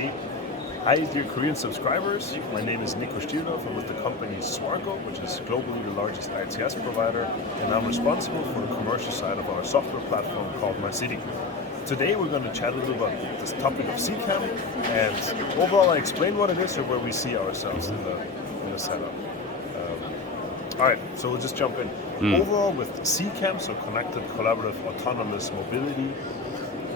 Hey, hi dear Korean subscribers, my name is Nico Stilov. I'm with the company SWARCO, which is globally the largest ITS provider, and I'm responsible for the commercial side of our software platform called My City. Today we're going to chat a little about this topic of CCAM, and overall I explain what it is or where we see ourselves in the setup. Alright, so we'll just jump in. Overall with CCAM, so Connected Collaborative Autonomous Mobility,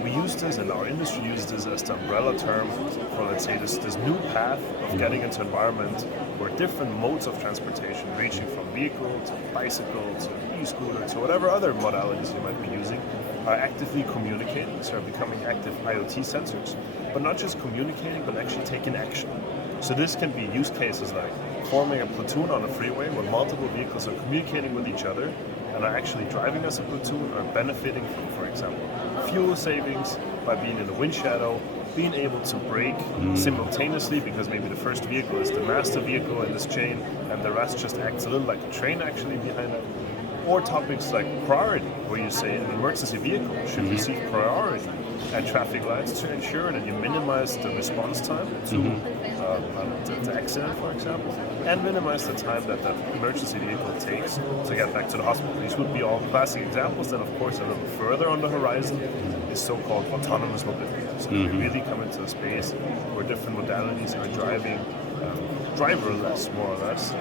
we use this, and our industry uses this as the umbrella term for, let's say, this new path of getting into an environment where different modes of transportation, ranging from vehicle to bicycle to e-scooter to whatever other modalities you might be using, are actively communicating, so are becoming active IoT sensors, but not just communicating, but actually taking action. So this can be use cases like forming a platoon on a freeway where multiple vehicles are communicating with each other and are actually driving as a platoon or benefiting from, for example, fuel savings by being in the wind shadow, being able to brake simultaneously because maybe the first vehicle is the master vehicle in this chain and the rest just acts a little like a train actually behind it. Or topics like priority, where you say an emergency vehicle should receive priority at traffic lights to ensure that you minimize the response time to accident, for example, and minimize the time that the emergency vehicle takes to get back to the hospital. These would be all classic examples. Then, of course, a little further on the horizon is so-called autonomous mobility. So we really come into a space where different modalities are driving driverless, more or less,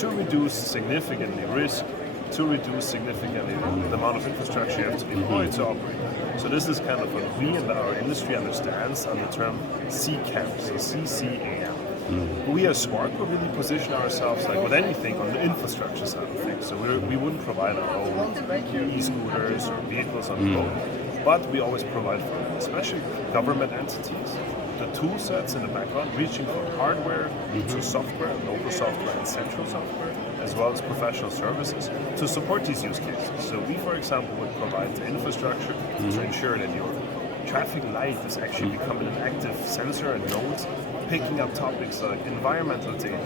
to reduce significantly risk, to reduce significantly the amount of infrastructure you have to deploy to operate. So this is kind of what we in our industry understands on the term CCAM, so CCAM. We as SWARCO really position ourselves like with anything on the infrastructure side of things. So we wouldn't provide our own e-scooters or vehicles on the road, but we always provide for especially government entities the tool sets in the background, reaching from hardware to software, local software and central software, as well as professional services to support these use cases. So we, for example, would provide the infrastructure to ensure that your traffic light is actually becoming an active sensor and node, picking up topics like environmental data,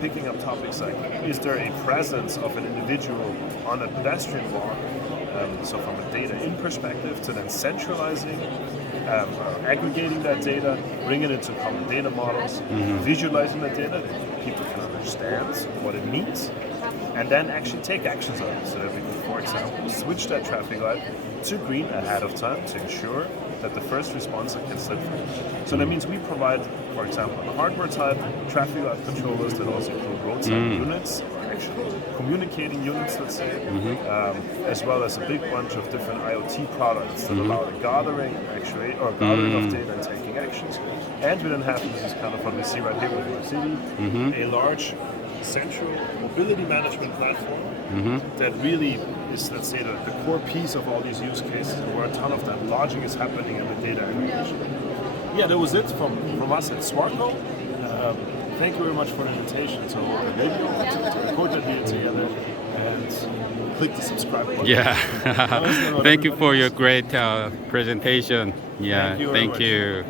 picking up topics like is there a presence of an individual on a pedestrian walk, so from a data in perspective to then centralizing, aggregating that data, bringing it into common data models, visualizing that data that people can understand what it means, and then actually take actions on it. So that we can, for example, switch that traffic light to green ahead of time to ensure that the first responder can slip through. So that means we provide, for example, on the hardware side, traffic light controllers that also include roadside units, actually communicating units, let's say, as well as a big bunch of different IoT products that allow the gathering of data and taking actions. And we then have, this is kind of what we see right here with My City, a large central mobility management platform that really is, let's say, the core piece of all these use cases where a ton of that logic is happening and the data aggregation. Yeah, that was it from us at SWARCO. Thank you very much for the invitation to the video, to record that video together, and click the subscribe button. Yeah. Thank you for your great presentation. Yeah, Thank you very thank much. you.